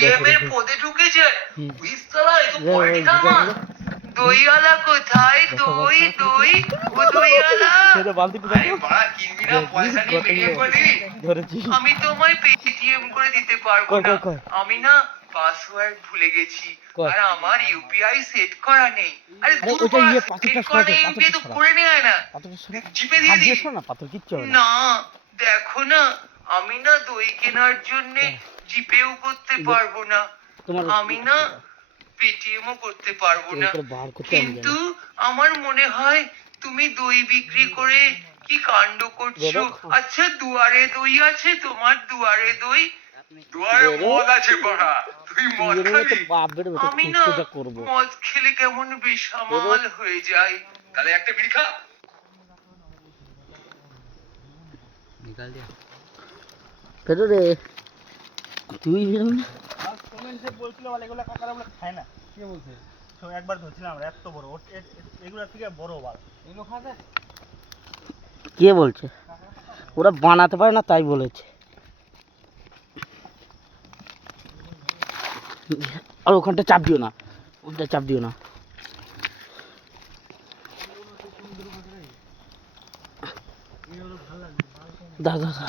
PM এর পদে ঢুকে যায় ইস্তলা এত পলিটিক্যাল মা দইওয়ালা কোথায় দই দই ও দইওয়ালা আরে বাড়া কিনবি না পয়সা নিয়ে বেরিয়ে পড়বি আমি তোমায় পেটিএম করে দিতে পারবো না আমি না পাসওয়ার্ড ভুলে গেছি আর আমার ইউপিআই সেট করা নেই আরে ওটা ইয়ে পাথরটা সরাতে পাথরটা তো করে নেয় না জিপে দিয়ে দিস না পাথর কিচ্ছু হবে না দেখো না আমি না দই কেনার জন্য জিপেও করতে পারবো না আমি না পেটিএমও করতে পারবো না কিন্তু আমার মনে হয় তুমি দই বিক্রি করে কি কাণ্ড করছো আচ্ছা দুয়ারে দই আছে তোমার দুয়ারে দই দুয়ারে মদ আছে বাড়া তুই মদ খাবি আমি না মদ খেলে কেমন বেসামাল হয়ে যায় তাহলে একটা বিড়ি খা নিকাল দিয়া পেটো রে তুই এরকম কমেন্টে বলছিল বলে এগুলা কাকারা বলে খায় না কে বলছে তো একবার ধরছিলাম আমরা এত বড় এগুলা থেকে বড় বাল এগুলো খাবে কে বলছে ওরা বানাতে পারে না তাই বলেছে আর ওখানটা চাপ দিও না ওটা চাপ দিও না দা দা দা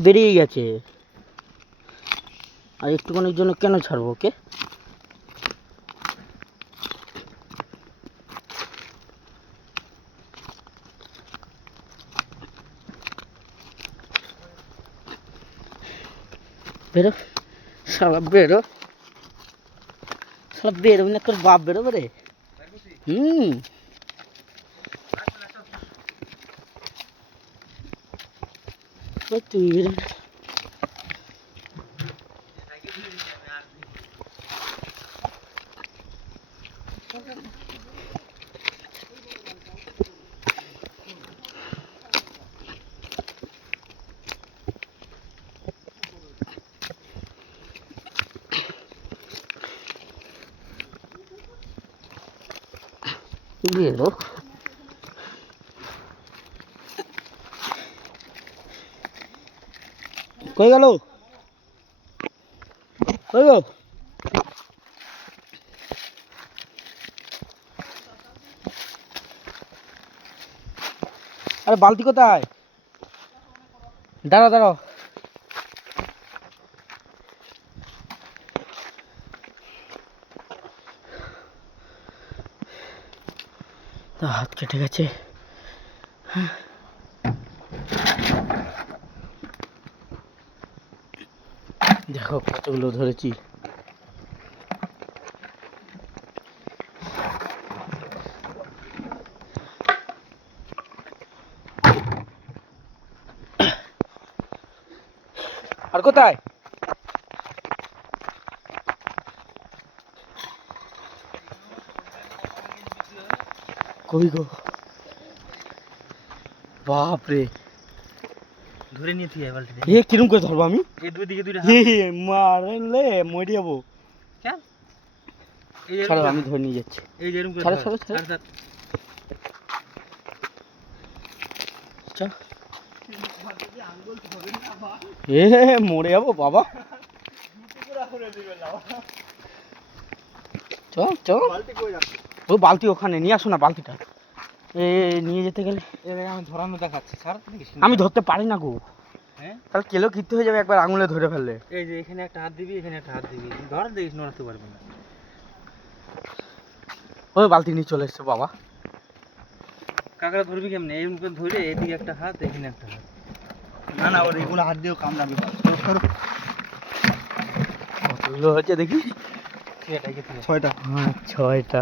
বেরিয়ে গেছে আর একটুখানির জন্য কেন ছাড়বো ওকে বেরো সারা বেরো সারা বেরোবি না তোর বাপ বেরোবে রে তুই বেরো বেরো কই গেল কই গো আরে বালতি কোথায় দাঁড়াও দাঁড়াও হাত কেটে গেছে দেখো কতগুলো ধরেছি আর কোথায় কই গো বাপ রে ধরে নিয়েছি এ কিরম করে ধরবো আমি এই দুই দিকে দুইটা মারলে মরে যাবো কেন ছাড়ো আমি ধরে নিয়ে যাচ্ছি এই যেরকম করে ছাড়ো ছাড়ো ছাড়ো চল এ মরে যাবো বাবা চল চল ও বালতি ওখানে নিয়ে আসো না বালতিটা এ নিয়ে যেতে গেলে আমি ধরানো দেখাচ্ছি স্যার আমি ধরতে পারি না গো হ্যাঁ তাহলে কিলো কিনতে হয়ে যাবে একবার আঙুলে ধরে ফেললে এই যে এখানে একটা হাত দিবি এখানে একটা হাত দিবি ধর দেখিস নড়তে পারবে না ওই বালতি নিয়ে চলে এসছে বাবা কাকড়া ধরবি কেমনে এই মুখে ধরে এদিকে একটা হাত এখানে একটা হাত না না ওর এগুলো হাত দিয়েও কামড়াবে কতগুলো হচ্ছে দেখি ছয়টা হ্যাঁ ছয়টা